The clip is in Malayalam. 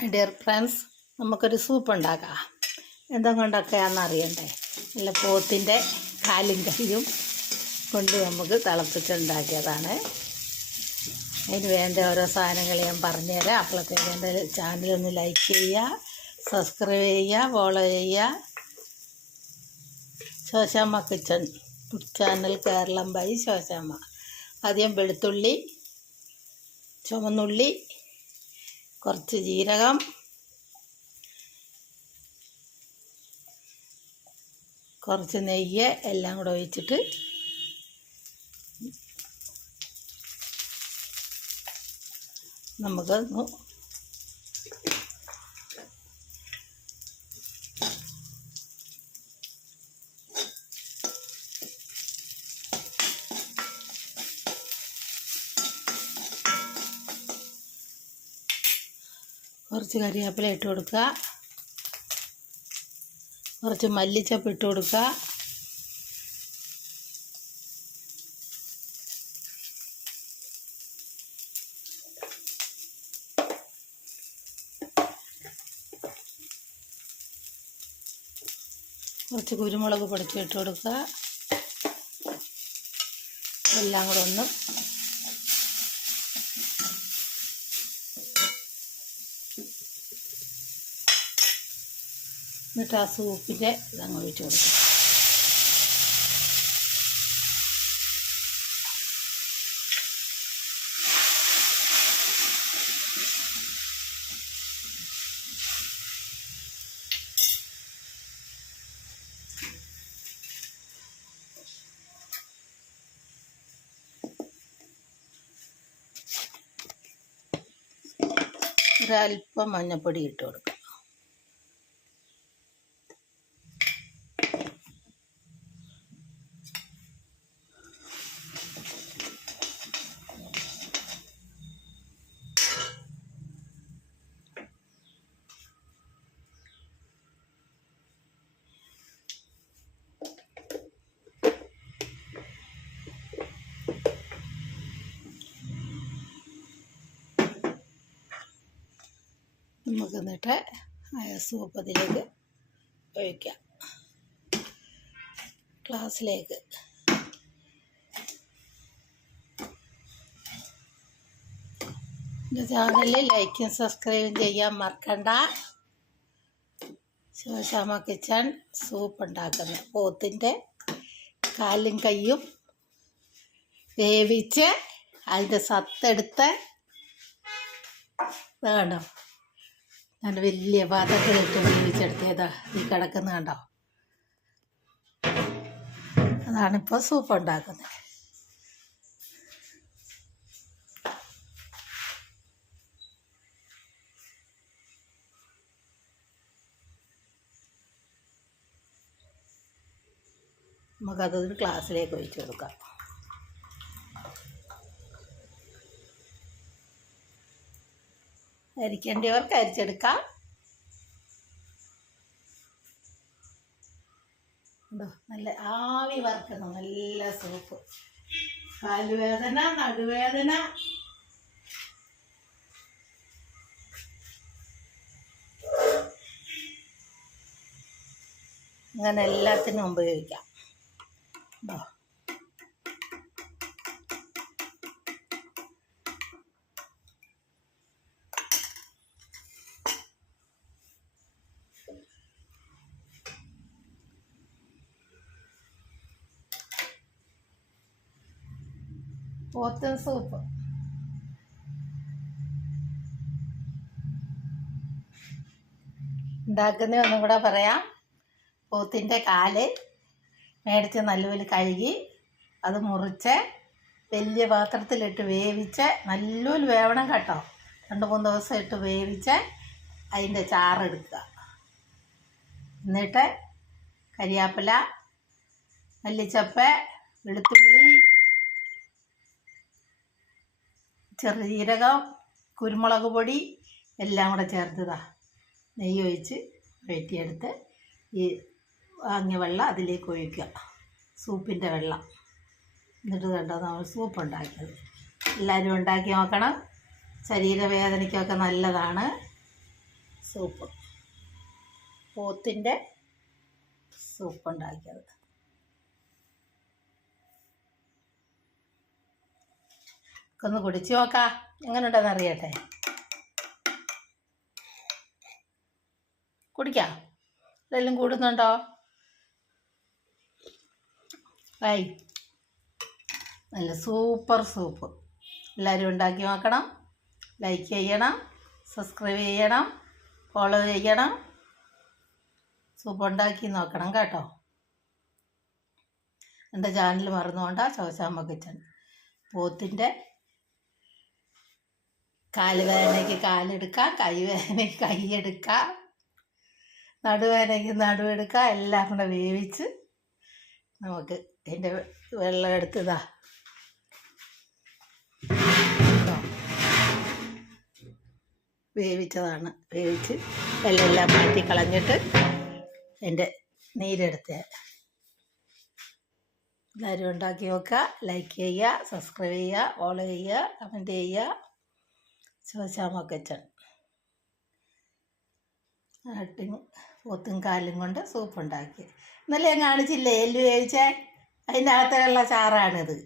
മൈ ഡിയർ ഫ്രണ്ട്സ്, നമുക്കൊരു സൂപ്പ് ഉണ്ടാക്കാം. എന്തുകൊണ്ടൊക്കെയാണെന്ന് അറിയണ്ടേ? നല്ല പോത്തിൻ്റെ കാലും കൈയും കൊണ്ട് നമുക്ക് തിളപ്പിച്ചുണ്ടാക്കിയതാണ്. അതിന് വേണ്ട ഓരോ സാധനങ്ങൾ ഞാൻ പറഞ്ഞുതരാം. അപ്പോഴത്തേക്ക് എൻ്റെ ചാനലൊന്ന് ലൈക്ക് ചെയ്യുക, സബ്സ്ക്രൈബ് ചെയ്യുക, ഫോളോ ചെയ്യുക. Shoshamma kitchen food channel Keralam by Shoshamma. ആദ്യം വെളുത്തുള്ളി, ചുവന്നുള്ളി, കുറച്ച് ജീരകം, കുറച്ച് നെയ്യ് എല്ലാം കൂടെ ഒഴിച്ചിട്ട് നമുക്കൊന്ന് കുറച്ച് കറിവേപ്പില ഇട്ട് കൊടുക്കുക, കുറച്ച് മല്ലിച്ചപ്പ് ഇട്ട് കൊടുക്കുക, കുറച്ച് കുരുമുളക് പൊടിച്ച് ഇട്ട് കൊടുക്കുക. എല്ലാം കൂടെ ഒന്ന് എന്നിട്ട് ആ സൂപ്പിൻ്റെ ഇതങ്ങ് ഒഴിച്ച് കൊടുക്കുക. ഒരല്പം മഞ്ഞൾപ്പൊടി ഇട്ട് കൊടുക്കുക. നമുക്ക് എന്നിട്ട് സൂപ്പ് അതിലേക്ക് ഒഴിക്കാം, ഗ്ലാസ്സിലേക്ക്. എൻ്റെ ചാനലിൽ ലൈക്കും സബ്സ്ക്രൈബും ചെയ്യാൻ മറക്കണ്ട. ശോശാമ്മ കിച്ചൺ സൂപ്പ് ഉണ്ടാക്കുന്നത് പോത്തിൻ്റെ കാലും കൈയും വേവിച്ച് അതിൻ്റെ സത്തെടുത്ത് വേണം. ഞാൻ വലിയ പാത്രത്തിലിട്ട് വേവിച്ചെടുത്തേതാ ഈ കിടക്കുന്നത് കണ്ടോ. അതാണിപ്പോൾ സൂപ്പ് ഉണ്ടാക്കുന്നത്. നമുക്കതൊരു ഗ്ലാസ്സിലേക്ക് ഒഴിച്ച് കൊടുക്കാം. അരിക്കേണ്ടവർക്ക് അരിച്ചെടുക്കാം. നല്ല ആവി വറക്കണം, നല്ല സൂപ്പ്. കാലുവേദന, നടുവേദന, അങ്ങനെ എല്ലാത്തിനും ഉപയോഗിക്കാം. പോത്തൻ സൂപ്പ് ഉണ്ടാക്കുന്ന ഒന്നും കൂടെ പറയാം. പോത്തിൻ്റെ കാല് മേടിച്ച് നല്ലപോലെ കഴുകി അത് മുറിച്ച് വലിയ പാത്രത്തിലിട്ട് വേവിച്ച്, നല്ലപോലെ വേവണം കേട്ടോ. 2-3 ദിവസം ഇട്ട് വേവിച്ച് അതിൻ്റെ ചാറെടുക്കുക. എന്നിട്ട് കരിയാപ്പില, മല്ലിച്ചപ്പ്, വെളുത്തുള്ളി, ചെറുജീരകം, കുരുമുളക് പൊടി എല്ലാം കൂടെ ചേർത്തതാ നെയ്യ് ഒഴിച്ച് വഴറ്റിയെടുത്ത് ഈ വാങ്ങിയ വെള്ളം അതിലേക്ക് ഒഴിക്കുക, സൂപ്പിൻ്റെ വെള്ളം. എന്നിട്ട് കണ്ടോ നമ്മൾ സൂപ്പ് ഉണ്ടാക്കിയത്. എല്ലാവരും ഉണ്ടാക്കി നോക്കണം. ശരീരവേദനയ്ക്കൊക്കെ നല്ലതാണ്. സൂപ്പ്, പോത്തിൻ്റെ സൂപ്പ് ഉണ്ടാക്കിയത്. ഒന്ന് കുടിച്ച് നോക്കാം, എങ്ങനെ ഉണ്ടെന്ന് അറിയട്ടെ. കുടിക്കാം, ഇതെല്ലാം കൂടുന്നുണ്ടോ? നല്ല സൂപ്പർ സൂപ്പ്. എല്ലാവരും ഉണ്ടാക്കി നോക്കണം. ലൈക്ക് ചെയ്യണം, സബ്സ്ക്രൈബ് ചെയ്യണം, ഫോളോ ചെയ്യണം. സൂപ്പ് ഉണ്ടാക്കി നോക്കണം കേട്ടോ. എൻ്റെ ചാനൽ മറന്നുകൊണ്ടാ ശോശാമ്മ കിച്ചൺ. പോത്തിൻ്റെ കാല് വേദനയ്ക്ക് കാലെടുക്കാം, കൈ വേദനയ്ക്ക് കൈ എടുക്കാം, നടുവേദനയ്ക്ക് നടുവെടുക്കാം. എല്ലാം കൂടെ വേവിച്ച് നമുക്ക് ഇതിൻ്റെ വെള്ളം എടുത്തതാ വേവിച്ചതാണ്. വേവിച്ച് വെള്ളമെല്ലാം മാറ്റി കളഞ്ഞിട്ട് എൻ്റെ നീരെടുത്ത് എല്ലാവരും ഉണ്ടാക്കി നോക്കുക. ലൈക്ക് ചെയ്യുക, സബ്സ്ക്രൈബ് ചെയ്യുക, ഫോളോ ചെയ്യുക, കമൻറ്റ് ചെയ്യുക. ശോശാമ്മ കിച്ചൺ. പോത്തും കാലും കൊണ്ട് സൂപ്പ് ഉണ്ടാക്കി. ഇന്നലെ ഞാൻ കാണിച്ചില്ലേ എല്ല് വേവിച്ചേ, അതിൻ്റെ അകത്തുള്ള ചാറാണിത്.